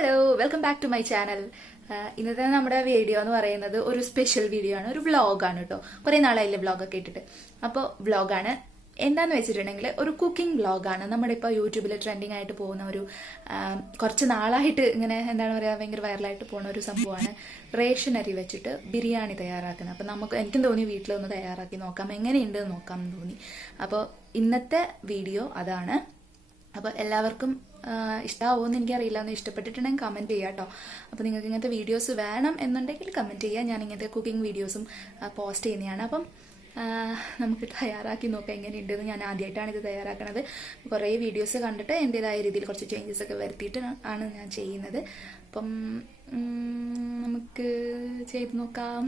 Hello, welcome back to my channel. ഇന്നത്തെ നമ്മുടെ video എന്ന് പറയുന്നത് ഒരു സ്പെഷ്യൽ വീഡിയോ ആണ്, ഒരു വ്ളോഗാണ് കേട്ടോ. കുറേ നാളായില്ലേ വ്ളോഗൊക്കെ ഇട്ടിട്ട്. അപ്പോൾ വ്ളോഗാണ് എന്താന്ന് വെച്ചിട്ടുണ്ടെങ്കിൽ ഒരു കുക്കിംഗ് വ്ളോഗാണ്. നമ്മുടെ ഇപ്പോൾ യൂട്യൂബിൽ ട്രെൻഡിങ് ആയിട്ട് പോകുന്ന ഒരു കുറച്ച് നാളായിട്ട് ഇങ്ങനെ എന്താണ് പറയുക ഭയങ്കര വൈറലായിട്ട് പോകുന്ന ഒരു സംഭവമാണ് റേഷൻ അരി വെച്ചിട്ട് ബിരിയാണി തയ്യാറാക്കുന്നത്. അപ്പോൾ എനിക്കും തോന്നി വീട്ടിലൊന്ന് തയ്യാറാക്കി നോക്കാം, എങ്ങനെയുണ്ട് നോക്കാം എന്ന് തോന്നി. അപ്പോൾ ഇന്നത്തെ വീഡിയോ അതാണ്. അപ്പോൾ എല്ലാവർക്കും ഇഷ്ടമാവുമെന്ന് എനിക്കറിയില്ല, ഒന്ന് ഇഷ്ടപ്പെട്ടിട്ടുണ്ടെങ്കിൽ കമൻറ്റ് ചെയ്യുക കേട്ടോ. അപ്പോൾ നിങ്ങൾക്ക് ഇങ്ങനത്തെ വീഡിയോസ് വേണം എന്നുണ്ടെങ്കിൽ കമൻറ്റ് ചെയ്യുക. ഞാൻ ഇങ്ങനത്തെ കുക്കിംഗ് വീഡിയോസും പോസ്റ്റ് ചെയ്യുന്നതാണ്. അപ്പം നമുക്ക് തയ്യാറാക്കി നോക്കാം എങ്ങനെയുണ്ടെന്ന്. ഞാൻ ആദ്യമായിട്ടാണ് ഇത് തയ്യാറാക്കുന്നത്. കുറേ വീഡിയോസ് കണ്ടിട്ട് എൻ്റെതായ രീതിയിൽ കുറച്ച് ചേഞ്ചസ് ഒക്കെ വരുത്തിയിട്ട് ആണ് ഞാൻ ചെയ്യുന്നത്. അപ്പം നമുക്ക് ചെയ്ത് നോക്കാം.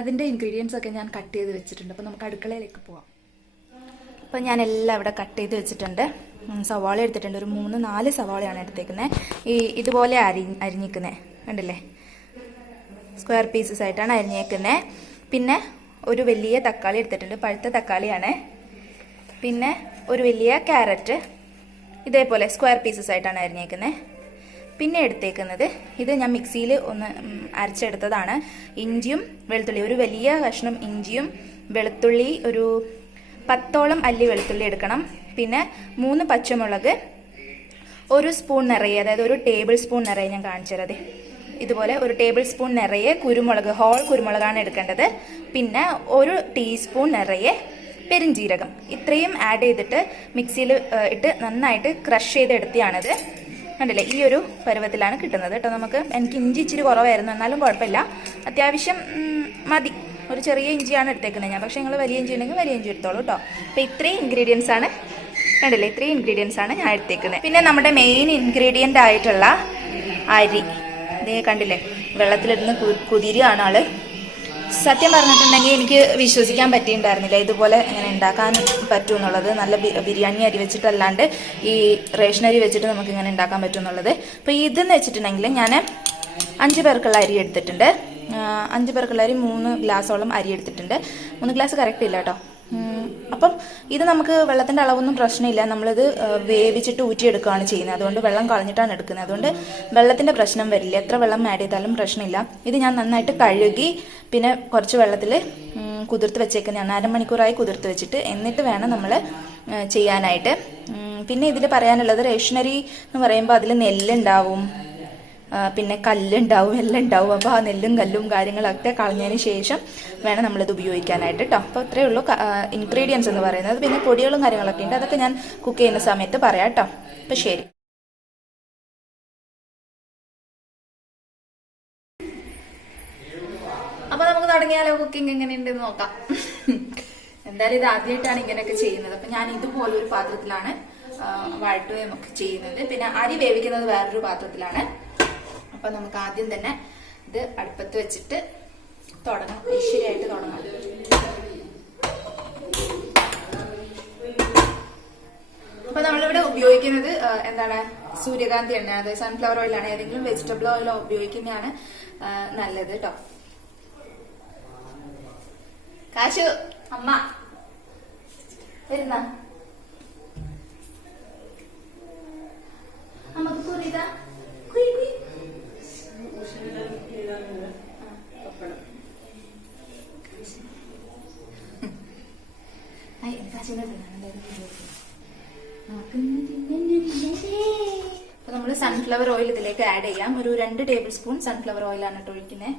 അതിൻ്റെ ഇൻഗ്രീഡിയൻസ് ഒക്കെ ഞാൻ കട്ട് ചെയ്ത് വെച്ചിട്ടുണ്ട്. അപ്പം നമുക്ക് അടുക്കളയിലേക്ക് പോവാം. അപ്പം ഞാൻ എല്ലാം ഇവിടെ കട്ട് ചെയ്ത് വെച്ചിട്ടുണ്ട്. സവാള എടുത്തിട്ടുണ്ട്, ഒരു 3-4 സവാളയാണ് എടുത്തേക്കുന്നത്. ഇതുപോലെ അരിഞ്ഞിക്കുന്നത് കണ്ടില്ലേ, സ്ക്വയർ പീസസ് ആയിട്ടാണ് അരിഞ്ഞേക്കുന്നത്. പിന്നെ ഒരു വലിയ തക്കാളി എടുത്തിട്ടുണ്ട്, പഴുത്ത തക്കാളിയാണ്. പിന്നെ ഒരു വലിയ ക്യാരറ്റ് ഇതേപോലെ സ്ക്വയർ പീസസ് ആയിട്ടാണ് അരിഞ്ഞേക്കുന്നത്. പിന്നെ എടുത്തേക്കുന്നത് ഇത് ഞാൻ മിക്സിയിൽ ഒന്ന് അരച്ചെടുത്തതാണ്, ഇഞ്ചിയും വെളുത്തുള്ളി. ഒരു വലിയ കഷ്ണം ഇഞ്ചിയും വെളുത്തുള്ളി, ഒരു 10ഓളം അല്ലി വെളുത്തുള്ളി എടുക്കണം. പിന്നെ 3 പച്ചമുളക്, ഒരു സ്പൂൺ നിറയെ, അതായത് ഒരു ടേബിൾ സ്പൂൺ നിറയെ ഞാൻ കാണിച്ചു തരാതെ. ഇതുപോലെ ഒരു ടേബിൾ സ്പൂൺ നിറയെ കുരുമുളക്, ഹോൾ കുരുമുളകാണ് എടുക്കേണ്ടത്. പിന്നെ ഒരു ടീസ്പൂൺ നിറയെ പെരിഞ്ജീരകം. ഇത്രയും ആഡ് ചെയ്തിട്ട് മിക്സിയിൽ ഇട്ട് നന്നായിട്ട് ക്രഷ് ചെയ്തെടുത്തിയാണത്. കണ്ടില്ലേ, ഈ ഒരു പരുവത്തിലാണ് കിട്ടുന്നത് കേട്ടോ. എനിക്ക് ഇഞ്ചി ഇച്ചിരി കുറവായിരുന്നു, എന്നാലും കുഴപ്പമില്ല, അത്യാവശ്യം മതി. ഒരു ചെറിയ ഇഞ്ചിയാണ് എടുത്തേക്കുന്നത് ഞാൻ, പക്ഷേ നിങ്ങൾ വലിയ ഇഞ്ചി ഉണ്ടെങ്കിൽ വലിയ ഇഞ്ചി എടുത്തോളൂ കേട്ടോ. അപ്പോൾ ഇത്രയും ഇൻഗ്രീഡിയൻസ് ആണ്, കണ്ടില്ലേ, ഇത്രയും ഇൻഗ്രീഡിയൻസ് ആണ് ഞാൻ എടുത്തേക്കുന്നത്. പിന്നെ നമ്മുടെ മെയിൻ ഇൻഗ്രീഡിയൻ്റ് ആയിട്ടുള്ള അരി ഇതേ കണ്ടില്ലേ, വെള്ളത്തിലിരുന്ന് കുതിരിയാണ് ആള്. സത്യം പറഞ്ഞിട്ടുണ്ടെങ്കിൽ എനിക്ക് വിശ്വസിക്കാൻ പറ്റിയിട്ടുണ്ടായിരുന്നില്ല ഇതുപോലെ എങ്ങനെ ഉണ്ടാക്കാൻ പറ്റും എന്നുള്ളത്. നല്ല ബിരിയാണി അരി വെച്ചിട്ടല്ലാണ്ട് ഈ റേഷൻ അരി വെച്ചിട്ട് നമുക്ക് ഇങ്ങനെ ഉണ്ടാക്കാൻ പറ്റും എന്നുള്ളത്. അപ്പോൾ ഇതെന്ന് വെച്ചിട്ടുണ്ടെങ്കിൽ ഞാൻ 5 പേർക്കുള്ള അരി എടുത്തിട്ടുണ്ട്. 5 പേർക്കുള്ള അരി 3 ഗ്ലാസോളം അരി എടുത്തിട്ടുണ്ട്. 3 ഗ്ലാസ് കറക്റ്റ് ഇല്ല കേട്ടോ. അപ്പം ഇത് നമുക്ക് വെള്ളത്തിൻ്റെ അളവൊന്നും പ്രശ്നമില്ല, നമ്മളിത് വേവിച്ചിട്ട് ഊറ്റിയെടുക്കുകയാണ് ചെയ്യുന്നത്. അതുകൊണ്ട് വെള്ളം കളഞ്ഞിട്ടാണ് എടുക്കുന്നത്. അതുകൊണ്ട് വെള്ളത്തിൻ്റെ പ്രശ്നം വരില്ല, എത്ര വെള്ളം ആഡ് ചെയ്താലും പ്രശ്നമില്ല. ഇത് ഞാൻ നന്നായിട്ട് കഴുകി പിന്നെ കുറച്ച് വെള്ളത്തിൽ കുതിർത്ത് വെച്ചേക്കുന്നതാണ്. 1/2 മണിക്കൂറായി കുതിർത്ത് വെച്ചിട്ട്, എന്നിട്ട് വേണം നമ്മൾ ചെയ്യാനായിട്ട്. പിന്നെ ഇതിൽ പറയാനുള്ളത്, റേഷനരി എന്ന് പറയുമ്പോൾ അതിൽ നെല്ലുണ്ടാവും, പിന്നെ കല്ലുണ്ടാവും, എല്ലാം ഉണ്ടാവും. അപ്പോൾ ആ നെല്ലും കല്ലും കാര്യങ്ങളൊക്കെ കളഞ്ഞതിന് ശേഷം വേണം നമ്മളിത് ഉപയോഗിക്കാനായിട്ട് കേട്ടോ. അപ്പോൾ അത്രയേ ഉള്ളൂ ഇൻഗ്രീഡിയൻസ് എന്ന് പറയുന്നത്. പിന്നെ പൊടികളും കാര്യങ്ങളൊക്കെ ഉണ്ട്, അതൊക്കെ ഞാൻ കുക്ക് ചെയ്യുന്ന സമയത്ത് പറയാം കേട്ടോ. അപ്പോൾ ശരി. അപ്പോൾ നമുക്ക് തുടങ്ങിയാലോ, കുക്കിംഗ് എങ്ങനെയുണ്ടെന്ന് നോക്കാം. എന്തായാലും ഇത് ആദ്യമായിട്ടാണ് ഇങ്ങനെയൊക്കെ ചെയ്യുന്നത്. അപ്പം ഞാൻ ഇതുപോലൊരു പാത്രത്തിലാണ് വഴട്ടുകയും ഒക്കെ ചെയ്യുന്നത്. പിന്നെ അരി വേവിക്കുന്നത് വേറൊരു പാത്രത്തിലാണ്. അപ്പൊ നമുക്ക് ആദ്യം തന്നെ ഇത് അടുപ്പത്ത് വെച്ചിട്ട് തുടങ്ങാം, ശരിയായിട്ട് തുടങ്ങാം. അപ്പൊ നമ്മളിവിടെ ഉപയോഗിക്കുന്നത് എന്താണ്, സൂര്യകാന്തി എണ്ണ, അതായത് സൺഫ്ലവർ ഓയിലാണ്. ഏതെങ്കിലും വെജിറ്റബിൾ ഓയിലോ ഉപയോഗിക്കുന്നതാണ് നല്ലത് കേട്ടോ. കാശു അമ്മ വരുന്ന നമുക്ക് കുറിതാ അപ്പൊ നമ്മള് സൺഫ്ലവർ ഓയിൽ ഇതിലേക്ക് ആഡ് ചെയ്യാം. ഒരു 2 ടേബിൾ സ്പൂൺ സൺഫ്ലവർ ഓയിലാണ് കേട്ടോ ഒഴിക്കുന്നത്.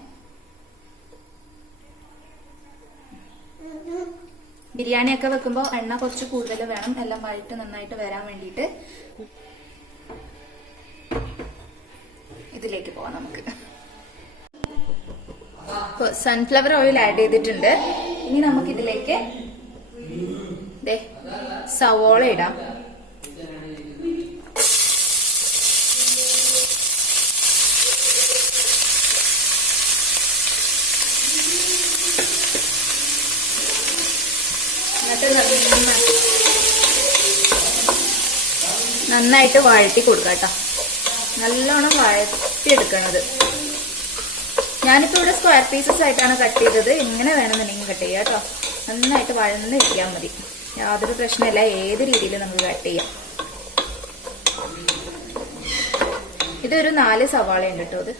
ബിരിയാണിയൊക്കെ വെക്കുമ്പോൾ എണ്ണ കുറച്ച് കൂടുതൽ വേണം, എല്ലാം വഴറ്റ് നന്നായിട്ട് വരാൻ വേണ്ടിയിട്ട്. ഇതിലേക്ക് പോവാം നമുക്ക്. സൺഫ്ലവർ ഓയിൽ ആഡ് ചെയ്തിട്ടുണ്ട്. ഇനി നമുക്ക് ഇതിലേക്ക് സവോള ഇടാം. നന്നായിട്ട് വഴറ്റി കൊടുക്കാം കേട്ടോ. നല്ലോണം വഴറ്റിയെടുക്കണത്. ഞാനിപ്പോൾ ഇവിടെ സ്ക്വയർ പീസസ് ആയിട്ടാണ് കട്ട് ചെയ്തത്. ഇങ്ങനെ വേണമെന്നുണ്ടെങ്കിൽ കട്ട് ചെയ്യാം കേട്ടോ. നന്നായിട്ട് വഴന്ന് ഇരിക്കാൻ മതി, യാതൊരു പ്രശ്നമില്ല. ഏത് രീതിയിൽ നമുക്ക് കട്ട് ചെയ്യാം. ഇതൊരു 4 സവാള ഉണ്ട് കേട്ടോ. ഇത്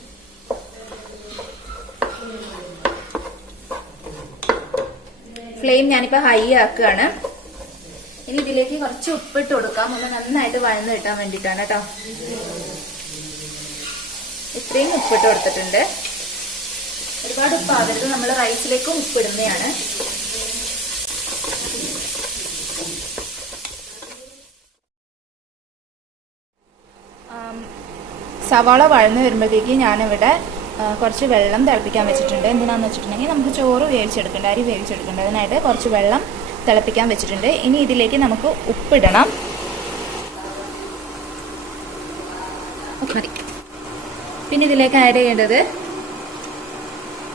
ഫ്ലെയിം ഞാനിപ്പോ ഹൈ ആക്കുകയാണ്. ഇനി ഇതിലേക്ക് കുറച്ച് ഉപ്പിട്ട് കൊടുക്കാം, ഒന്ന് നന്നായിട്ട് വഴന്ന് കിട്ടാൻ വേണ്ടിയിട്ടാണ് കേട്ടോ. ഇത്രയും ഉപ്പിട്ട് കൊടുത്തിട്ടുണ്ട്. ഒരുപാട് ഉപ്പാവരുത്, നമ്മൾ റൈസിലേക്കും ഉപ്പിടുന്നതാണ്. സവാള വഴന്ന് വരുമ്പോഴത്തേക്ക് ഞാനിവിടെ കുറച്ച് വെള്ളം തിളപ്പിക്കാൻ വെച്ചിട്ടുണ്ട്. എന്തിനാന്ന് വെച്ചിട്ടുണ്ടെങ്കിൽ നമുക്ക് ചോറ് വേവിച്ചെടുക്കേണ്ട, അരി വേവിച്ചെടുക്കേണ്ട, അതിനായിട്ട് കുറച്ച് വെള്ളം തിളപ്പിക്കാൻ വെച്ചിട്ടുണ്ട്. ഇനി ഇതിലേക്ക് നമുക്ക് ഉപ്പിടണം. പിന്നെ ഇതിലേക്ക് ആഡ് ചെയ്യേണ്ടത്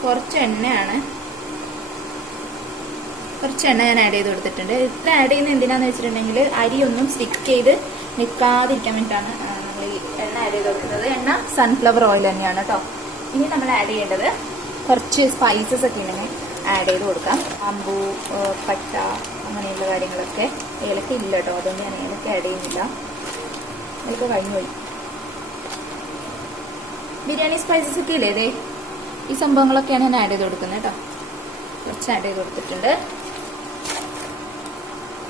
കുറച്ച് എണ്ണയാണ്. കുറച്ച് എണ്ണ ഞാൻ ആഡ് ചെയ്ത് കൊടുത്തിട്ടുണ്ട്. ഇത്ര ആഡ് ചെയ്യുന്നത് എന്തിനാന്ന് വെച്ചിട്ടുണ്ടെങ്കിൽ അരിയൊന്നും സ്റ്റിക്ക് ചെയ്ത് നിൽക്കാതിരിക്കാൻ വേണ്ടിയിട്ടാണ് നമ്മൾ ഈ എണ്ണ ആഡ് ചെയ്ത് കൊടുക്കുന്നത്. എണ്ണ സൺഫ്ലവർ ഓയിൽ തന്നെയാണ് കേട്ടോ. ഇനി നമ്മൾ ആഡ് ചെയ്യേണ്ടത് കുറച്ച് സ്പൈസസ് ഒക്കെ ഉണ്ടെങ്കിൽ ആഡ് ചെയ്ത് കൊടുക്കാം. അമ്പു, പട്ട, അങ്ങനെയുള്ള കാര്യങ്ങളൊക്കെ. ഏലക്ക ഇല്ല കേട്ടോ, അതുകൊണ്ട് ഞാൻ ഏലക്ക ആഡ് ചെയ്യുന്നില്ല. ഏലക്ക കഴിഞ്ഞു പോയി. ബിരിയാണി സ്പൈസസ് ഒക്കെ ഇല്ലേ, ഇതേ ഈ സംഭവങ്ങളൊക്കെയാണ് ഞാൻ ആഡ് ചെയ്ത് കൊടുക്കുന്നത് കേട്ടോ. കുറച്ച് ആഡ് ചെയ്ത് കൊടുത്തിട്ടുണ്ട്.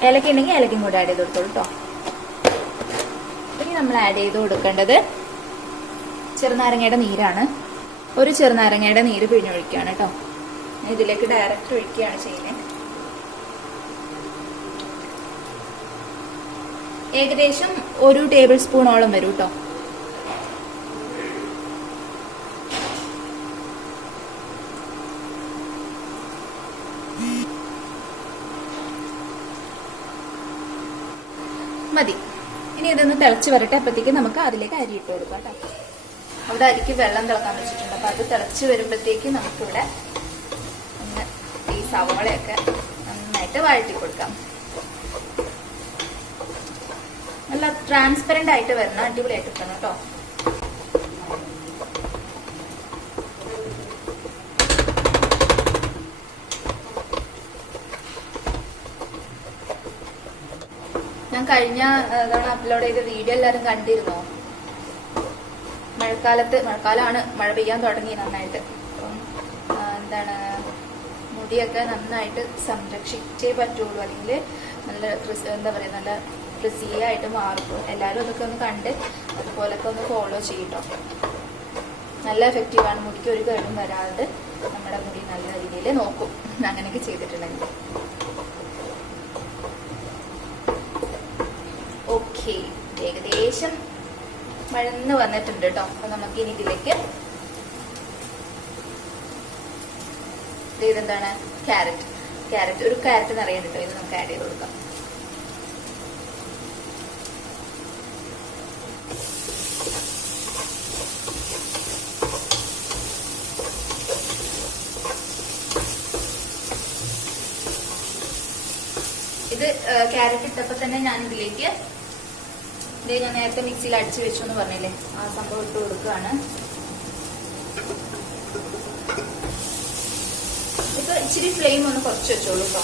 ഏലക്ക ഉണ്ടെങ്കിൽ ഏലക്കയും കൂടെ ആഡ് ചെയ്ത് കൊടുത്തോളൂ കേട്ടോ. ഇനി നമ്മൾ ആഡ് ചെയ്ത് കൊടുക്കേണ്ടത് ചെറുനാരങ്ങയുടെ നീരാണ്. ഒരു ചെറുനാരങ്ങയുടെ നീര് പിഴിഞ്ഞൊഴിക്കുകയാണ് കേട്ടോ. ഇതിലേക്ക് ഡയറക്റ്റ് ഒഴിക്കുകയാണ് ചെയ്യുന്നത്. ഏകദേശം 1 ടേബിൾ സ്പൂണോളം വരും കേട്ടോ. മതി. ഇനി ഇതൊന്ന് തിളച്ച് വരട്ടെ. അപ്പോഴത്തേക്ക് നമുക്ക് അതിലേക്ക് അരി ഇട്ട് കൊടുക്കാം കേട്ടോ. അവിടെ അരിക്ക് വെള്ളം തിളക്കാൻ വെച്ചിട്ടുണ്ട്. അപ്പൊ അത് തിളച്ച് വരുമ്പോഴത്തേക്ക് നമുക്കിവിടെ ഒന്ന് ഈ സവാളയൊക്കെ നന്നായിട്ട് വഴറ്റി കൊടുക്കാം. നല്ല ട്രാൻസ്പെറന്റ് ആയിട്ട് വരണം, അടിപൊളിയായിട്ട് കിട്ടണം കേട്ടോ. ഞാൻ കഴിഞ്ഞ തവണ അപ്ലോഡ് ചെയ്ത വീഡിയോ എല്ലാവരും കണ്ടിരുന്നോ? മഴക്കാലമാണ്, മഴ പെയ്യാൻ തുടങ്ങി നന്നായിട്ട്. അപ്പം എന്താണ്, മുടിയൊക്കെ നന്നായിട്ട് സംരക്ഷിച്ചേ പറ്റുള്ളൂ, അല്ലെങ്കിൽ നല്ല എന്താ പറയുക, നല്ല ഫ്രിസിയായിട്ട് മാറും. എല്ലാവരും അതൊക്കെ ഒന്ന് കണ്ട് അതുപോലൊക്കെ ഒന്ന് ഫോളോ ചെയ്യട്ടോ. നല്ല എഫക്റ്റീവാണ്. മുടിക്ക് ഒരു കേടും വരാതെ നമ്മുടെ മുടി നല്ല രീതിയിൽ നോക്കും അങ്ങനെയൊക്കെ ചെയ്തിട്ടുണ്ടെങ്കിൽ. ഓക്കെ, ഏകദേശം വഴന്ന് വന്നിട്ടുണ്ട് കേട്ടോ. അപ്പൊ നമുക്ക് ഇനി ഇതിലേക്ക് ഇതെന്താണ്, ക്യാരറ്റ് ഒരു ക്യാരറ്റ് നിറയുന്നുണ്ട് കേട്ടോ. ഇത് നമുക്ക് ആഡ് ചെയ്ത് കൊടുക്കാം. ഇത് ക്യാരറ്റ് ഇട്ടപ്പോ തന്നെ ഞാൻ ഇതിലേക്ക് ഞാൻ നേരത്തെ മിക്സിയിൽ അടിച്ചു വെച്ചു എന്ന് പറഞ്ഞില്ലേ, ആ സംഭവം ഇട്ട് കൊടുക്കുകയാണ്. ഇപ്പൊ ഇച്ചിരി ഫ്ലെയിം ഒന്ന് കുറച്ച് വെച്ചോളൂ കേട്ടോ.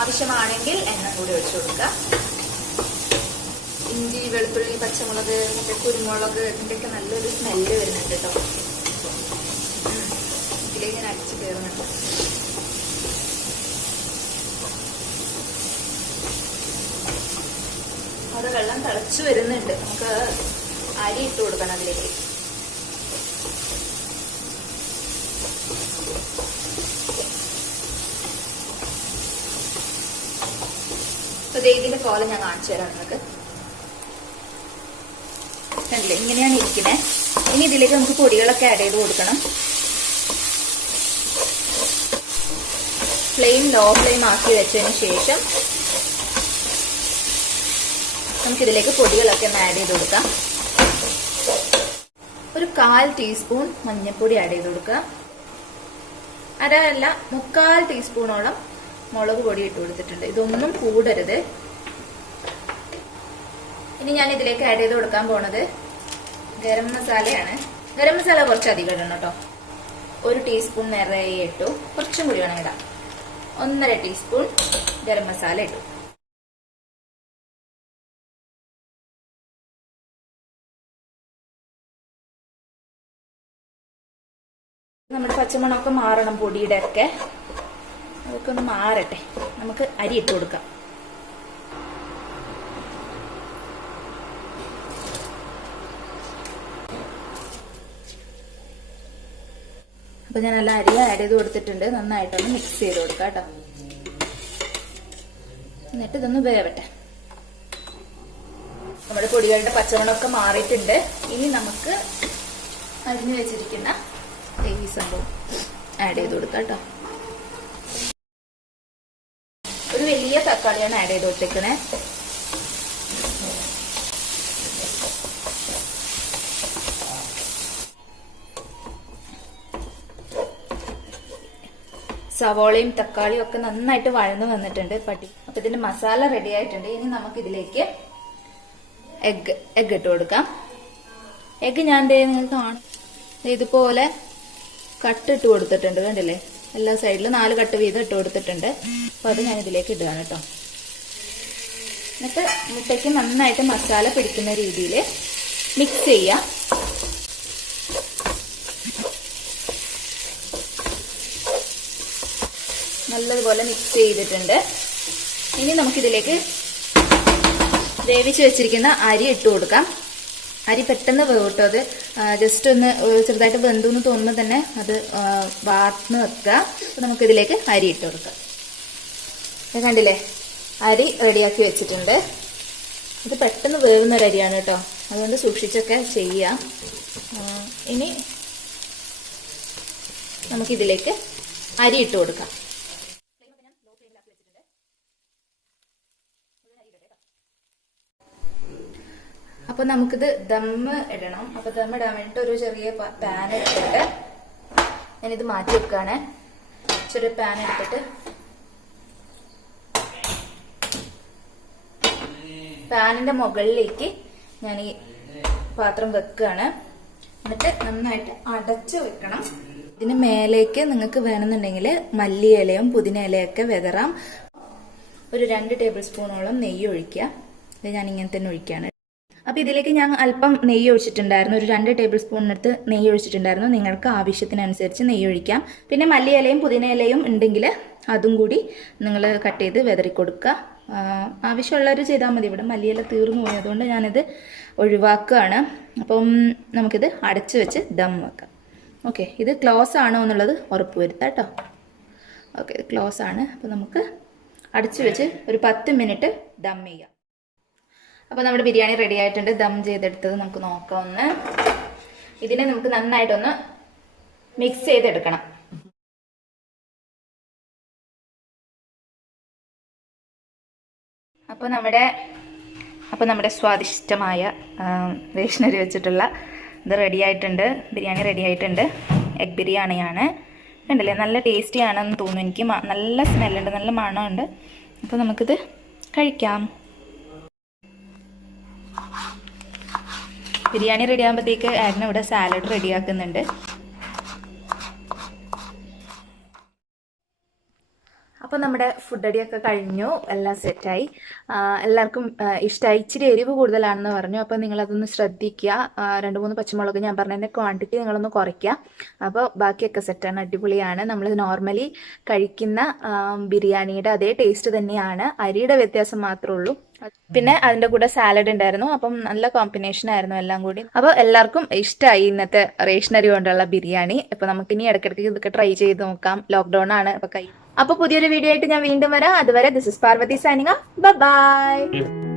ആവശ്യമാണെങ്കിൽ എണ്ണ കൂടി ഒഴിച്ചു കൊടുക്കുക. ഇഞ്ചി, വെളുത്തുള്ളി, പച്ചമുളക്, മറ്റേ കുരുമുളക്, ഇതിന്റെയൊക്കെ നല്ലൊരു സ്മെല്ല് വരുന്നുണ്ട് കേട്ടോ. ഇതിലേക്ക് ഞാൻ അടിച്ചു കയറുന്നുണ്ട്. അത് വെള്ളം തിളച്ചു വരുന്നുണ്ട്. നമുക്ക് അരി ഇട്ട് കൊടുക്കണം അതിലേക്ക്. അപ്പൊ ഇതിന്റെ പോലെ ഞാൻ കാണിച്ചു തരാം നിങ്ങൾക്ക്. കണ്ടില്ലേ, ഇങ്ങനെയാണ് ഇരിക്കുന്നത്. ഇനി ഇതിലേക്ക് നമുക്ക് പൊടികളൊക്കെ ആഡ് ചെയ്ത് കൊടുക്കണം. ലോ ഫ്ലെയിം ആക്കി വെച്ചതിന് ശേഷം നമുക്കിതിലേക്ക് പൊടികളൊക്കെ ഒന്ന് ആഡ് ചെയ്ത് കൊടുക്കാം. ഒരു 1/4 ടീസ്പൂൺ മഞ്ഞൾപ്പൊടി ആഡ് ചെയ്ത് കൊടുക്കുക. അരല്ല 3/4 ടീസ്പൂണോളം മുളക് പൊടി ഇട്ട് കൊടുത്തിട്ടുണ്ട്. ഇതൊന്നും കൂടരുത്. ഇനി ഞാൻ ഇതിലേക്ക് ആഡ് ചെയ്ത് കൊടുക്കാൻ പോണത് ഗരം മസാലയാണ്. ഗരം മസാല കുറച്ച് അധികം ഇടണം കേട്ടോ. 1 ടീസ്പൂൺ നിറയെ ഇട്ടു. കുറച്ചും കൂടി വേണം ഇടാം. 1.5 ടീസ്പൂൺ ഗരം മസാല ഇട്ടു. നമ്മുടെ പച്ചമണമൊക്കെ മാറണം പൊടിയുടെ ഒക്കെ. അതൊക്കെ ഒന്ന് മാറട്ടെ. നമുക്ക് അരി ഇട്ട് കൊടുക്കാം. അപ്പൊ ഞാൻ നല്ല അരി ആഡ് ചെയ്ത് കൊടുത്തിട്ടുണ്ട്. നന്നായിട്ടൊന്ന് മിക്സ് ചെയ്ത് കൊടുക്കാം കേട്ടോ. എന്നിട്ട് ഇതൊന്ന് വേവട്ടെ. നമ്മുടെ പൊടികളുടെ പച്ചമണമൊക്കെ മാറിയിട്ടുണ്ട്. ഇനി നമുക്ക് അരിഞ്ഞു വെച്ചിരിക്കുന്ന ഈ സംഭവം ആഡ് ചെയ്ത് കൊടുക്കാം കേട്ടോ. ഒരു വലിയ തക്കാളിയാണ് ആഡ് ചെയ്ത് കൊടുത്തേക്കണേ. സവോളയും തക്കാളിയും ഒക്കെ നന്നായിട്ട് വഴന്നു വന്നിട്ടുണ്ട്. അപ്പൊ ഇതിന്റെ മസാല റെഡി ആയിട്ടുണ്ട്. ഇനി നമുക്ക് ഇതിലേക്ക് എഗ് ഇട്ട് കൊടുക്കാം. എഗ് ഞാൻ നിങ്ങൾക്ക് കാണും ഇതുപോലെ കട്ടിട്ട് കൊടുത്തിട്ടുണ്ട്. കണ്ടില്ലേ, എല്ലാ സൈഡിലും 4 കട്ട് വീതം ഇട്ട് കൊടുത്തിട്ടുണ്ട്. അപ്പൊ അത് ഞാൻ ഇതിലേക്ക് ഇടുകയാണ് കേട്ടോ. എന്നിട്ട് മുട്ടയ്ക്ക് നന്നായിട്ട് മസാല പിടിക്കുന്ന രീതിയിൽ മിക്സ് ചെയ്യാം. നല്ലതുപോലെ മിക്സ് ചെയ്തിട്ടുണ്ട്. ഇനി നമുക്കിതിലേക്ക് വേവിച്ച് വെച്ചിരിക്കുന്ന അരി ഇട്ട് കൊടുക്കാം. അരി പെട്ടെന്ന് വേവിട്ടോ. അത് ജസ്റ്റ് ഒന്ന് ചെറുതായിട്ട് വെന്തു എന്ന് തോന്നുമ്പോൾ തന്നെ അത് വാർന്ന് വെക്കുക. അപ്പൊ നമുക്കിതിലേക്ക് അരി ഇട്ട് കൊടുക്കാം. കണ്ടില്ലേ, അരി റെഡിയാക്കി വെച്ചിട്ടുണ്ട്. ഇത് പെട്ടെന്ന് വേവുന്നൊരു അരിയാണ് കേട്ടോ, അതുകൊണ്ട് സൂക്ഷിച്ചൊക്കെ ചെയ്യാം. ഇനി നമുക്കിതിലേക്ക് അരി ഇട്ട് കൊടുക്കാം. അപ്പൊ നമുക്കിത് ദമ്മ് ഇടണം. അപ്പൊ ദമ്മ് ഇടാൻ വേണ്ടിട്ട് ഒരു ചെറിയ പാൻ എടുത്തിട്ട് ഞാനിത് മാറ്റി വെക്കാണ്. ചെറിയ പാൻ എടുത്തിട്ട് പാനിന്റെ മുകളിലേക്ക് ഞാൻ ഈ പാത്രം വെക്കുകയാണ്. എന്നിട്ട് നന്നായിട്ട് അടച്ചു വെക്കണം. ഇതിന് മേലേക്ക് നിങ്ങൾക്ക് വേണമെന്നുണ്ടെങ്കിൽ മല്ലിയിലയും പുതിന ഇലയൊക്കെ വിതറാം. ഒരു 2 ടേബിൾ സ്പൂണോളം നെയ്യ് ഒഴിക്കുക. ഇത് ഞാൻ ഇങ്ങനെ തന്നെ ഒഴിക്കുകയാണ്. അപ്പൊ ഇതിലേക്ക് ഞാൻ അല്പം നെയ്യ് ഒഴിച്ചിട്ടുണ്ടായിരുന്നു. ഒരു 2 ടേബിൾ സ്പൂണിനടുത്ത് നെയ്യ് ഒഴിച്ചിട്ടുണ്ടായിരുന്നു. നിങ്ങൾക്ക് ആവശ്യത്തിനനുസരിച്ച് നെയ്യ് ഒഴിക്കാം. പിന്നെ മല്ലിയിലയും പുതിന ഇലയും ഉണ്ടെങ്കിൽ അതും കൂടി നിങ്ങൾ കട്ട് ചെയ്ത് വിതറി കൊടുക്കുക. ആവശ്യമുള്ളവർ ചെയ്താൽ മതി. ഇവിടെ മല്ലിയില തീർന്നു പോയി, അതുകൊണ്ട് ഞാനിത് ഒഴിവാക്കുകയാണ്. അപ്പം നമുക്കിത് അടച്ചു വെച്ച് ദം വെക്കാം. ഓക്കെ, ഇത് ക്ലോസ് ആണോ എന്നുള്ളത് ഉറപ്പ് വരുത്താം കേട്ടോ. ഓക്കെ, ക്ലോസ് ആണ്. അപ്പോൾ നമുക്ക് അടച്ചു വെച്ച് ഒരു 10 മിനിറ്റ് ദം ചെയ്യാം. അപ്പോൾ നമ്മുടെ ബിരിയാണി റെഡി ആയിട്ടുണ്ട്. ദം ചെയ്തെടുത്തത് നമുക്ക് നോക്കാം ഒന്ന്. ഇതിനെ നമുക്ക് നന്നായിട്ടൊന്ന് മിക്സ് ചെയ്തെടുക്കണം. അപ്പോൾ നമ്മുടെ സ്വാദിഷ്ടമായ റേഷനരി വെച്ചിട്ടുള്ള ഇത് റെഡി ആയിട്ടുണ്ട്. ബിരിയാണി റെഡി ആയിട്ടുണ്ട്. എഗ് ബിരിയാണിയാണ്. കണ്ടില്ലേ, നല്ല ടേസ്റ്റി ആണെന്ന് തോന്നുന്നു. എനിക്ക് നല്ല സ്മെല്ലുണ്ട്, നല്ല മണമുണ്ട്. അപ്പോൾ നമുക്കിത് കഴിക്കാം. ബിരിയാണി റെഡി ആകുമ്പോഴത്തേക്ക് ഏട്ടന് ഇവിടെ സാലഡ് റെഡിയാക്കുന്നുണ്ട്. അപ്പോൾ നമ്മുടെ ഫുഡ് അടിയൊക്കെ കഴിഞ്ഞു, എല്ലാം സെറ്റായി. എല്ലാവർക്കും ഇഷ്ടമായി. ഇച്ചിരി എരിവ് കൂടുതലാണെന്ന് പറഞ്ഞു. അപ്പോൾ നിങ്ങളതൊന്ന് ശ്രദ്ധിക്കുക. 2-3 പച്ചമുളക് ഞാൻ പറഞ്ഞതിൻ്റെ ക്വാണ്ടിറ്റി നിങ്ങളൊന്ന് കുറയ്ക്കുക. അപ്പോൾ ബാക്കിയൊക്കെ സെറ്റാണ്, അടിപൊളിയാണ്. നമ്മൾ നോർമലി കഴിക്കുന്ന ബിരിയാണിയുടെ അതേ ടേസ്റ്റ് തന്നെയാണ്. അരിയുടെ വ്യത്യാസം മാത്രമേ ഉള്ളൂ. പിന്നെ അതിൻ്റെ കൂടെ സാലഡ് ഉണ്ടായിരുന്നു. അപ്പം നല്ല കോമ്പിനേഷൻ ആയിരുന്നു എല്ലാം കൂടി. അപ്പോൾ എല്ലാവർക്കും ഇഷ്ടമായി ഇന്നത്തെ റേഷനറി കൊണ്ടുള്ള ബിരിയാണി. അപ്പോൾ നമുക്കിനി ഇടയ്ക്കിടയ്ക്ക് ഇതൊക്കെ ട്രൈ ചെയ്ത് നോക്കാം. ലോക്ക്ഡൗൺ ആണ് അപ്പോൾ പുതിയൊരു വീഡിയോ ആയിട്ട് ഞാൻ വീണ്ടും വരാം. അതുവരെ this is Parvathi signing off. By.